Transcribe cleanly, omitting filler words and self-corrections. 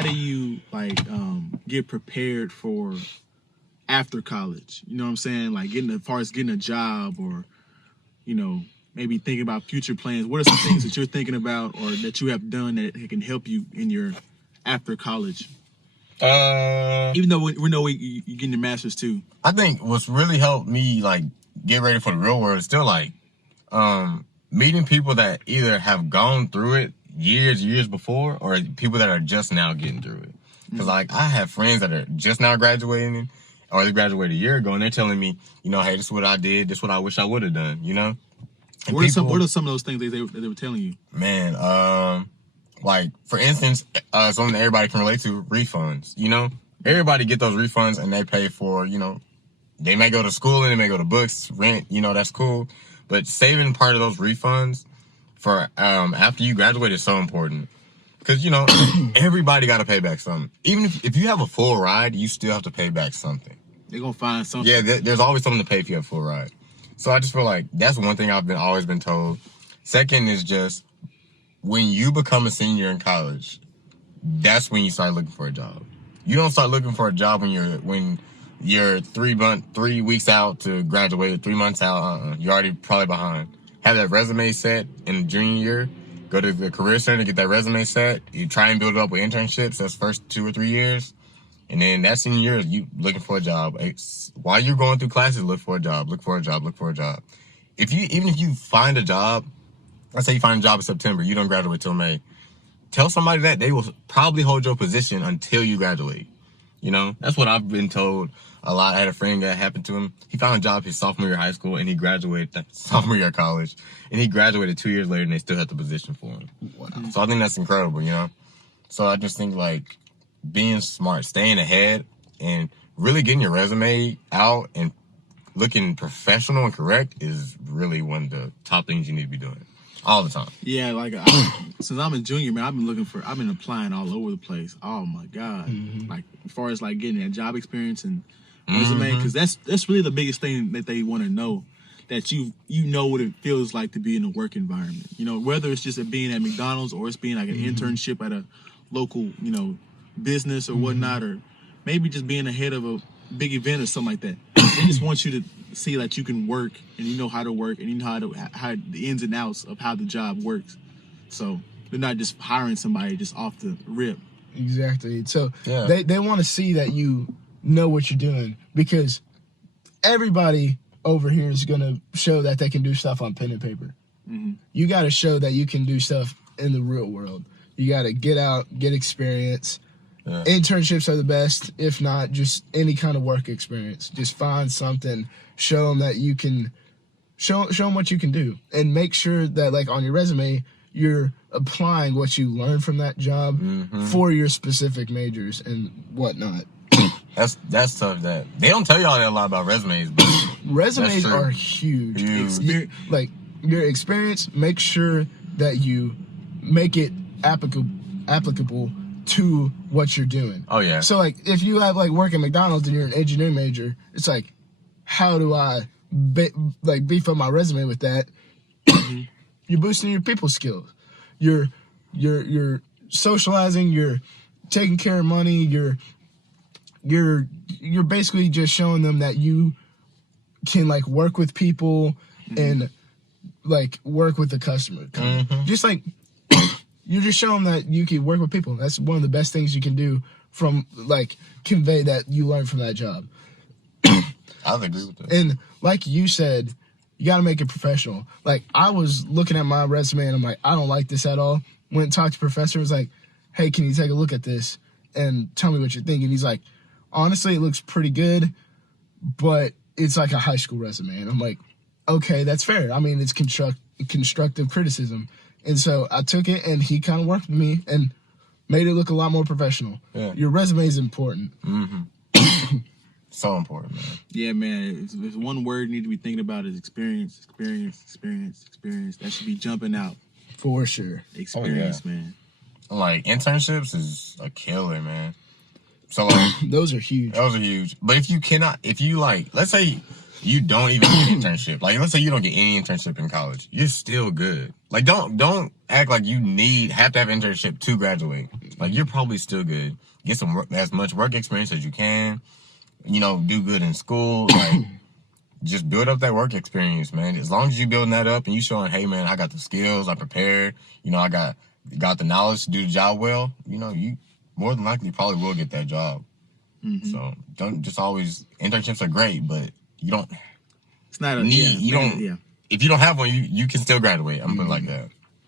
how do you get prepared for after college? You know what I'm saying? Like as far as getting a job, or maybe thinking about future plans. What are some things that you're thinking about or that you have done that can help you in your after college? Even though we know you're getting your master's too. I think what's really helped me get ready for the real world is still meeting people that either have gone through it years before, or people that are just now getting through it. Because I have friends that are just now graduating, or they graduated a year ago, and they're telling me, hey, this is what I did, this is what I wish I would have done, And what are some of those things they were telling you? Man, for instance, something that everybody can relate to, refunds. Everybody get those refunds, and they pay for, they may go to school and they may go to books, rent, that's cool. But saving part of those refunds for after you graduate is so important. Because, everybody got to pay back something. Even if you have a full ride, you still have to pay back something. They're going to find something. Yeah, there's always something to pay if you have a full ride. So I just feel like that's one thing I've always been told. Second is just when you become a senior in college, that's when you start looking for a job. You don't start looking for a job when you're 3 weeks out to graduate, 3 months out. You're already probably behind. Have that resume set in junior year. Go to the career center, get that resume set. You try and build it up with internships. That's first 2 or 3 years. And then that senior year, you looking for a job. While you're going through classes, look for a job. Even if you find a job, let's say you find a job in September, you don't graduate till May. Tell somebody that they will probably hold your position until you graduate. That's what I've been told a lot. I had a friend that happened to him. He found a job his sophomore year of high school, and he graduated sophomore year of college. And he graduated 2 years later, and they still had the position for him. Wow. So I think that's incredible, So I just think, being smart, staying ahead, and really getting your resume out and looking professional and correct is really one of the top things you need to be doing all the time. Yeah, since I'm a junior, man, I've been applying all over the place. Oh my God. Mm-hmm. As far as getting that job experience and resume, because that's really the biggest thing that they want to know, that you know what it feels like to be in a work environment. Whether it's just being at McDonald's or it's being an internship at a local, business or whatnot, or maybe just being ahead of a big event or something like that. They just want you to see that you can work, and you know how to work, and you know how the ins and outs of how the job works. So they're not just hiring somebody just off the rip. Exactly. So they want to see that you know what you're doing, because everybody over here is going to show that they can do stuff on pen and paper. Mm-hmm. You got to show that you can do stuff in the real world. You got to get out, get experience. Yeah. Internships are the best, if not just any kind of work experience. Just find something, show them that you can, show them what you can do, and make sure that on your resume you're applying what you learned from that job for your specific majors and whatnot. That's tough. That they don't tell y'all that a lot about resumes, but resumes are huge. Your experience, make sure that you make it applicable to what you're doing. Oh yeah. So if you have work at McDonald's and you're an engineering major, it's how do I beef up my resume with that? You're boosting your people skills. You're socializing. You're taking care of money. You're basically just showing them that you can work with people and work with the customer. Just you're just showing that you can work with people. That's one of the best things you can do from convey that you learned from that job. I would agree with that. And like you said, you got to make it professional. I was looking at my resume and I'm I don't like this at all. Went and talked to the professor. Was hey, can you take a look at this and tell me what you're thinking? He's honestly, it looks pretty good, but it's a high school resume. And I'm okay, that's fair. I mean, it's constructive criticism. And so I took it, and he kind of worked with me and made it look a lot more professional. Yeah. Your resume is important. Mm-hmm. So important, man. Yeah, man. There's one word you need to be thinking about is experience. That should be jumping out. For sure. Experience, man. Internships is a killer, man. So those are huge. But if you let's say you don't even get an internship. Like, let's say you don't get any internship in college, you're still good. Like, don't act like you have to have an internship to graduate. Like, you're probably still good. Get as much work experience as you can. You know, do good in school. Like, just build up that work experience, man. As long as you building that up and you showing, hey, man, I got the skills, I'm prepared. You know, I got the knowledge to do the job well. You know, you more than likely probably will get that job. Mm-hmm. So don't just always, internships are great, but you don't. It's not a need. If you don't have one, you can still graduate. I'm putting it like that.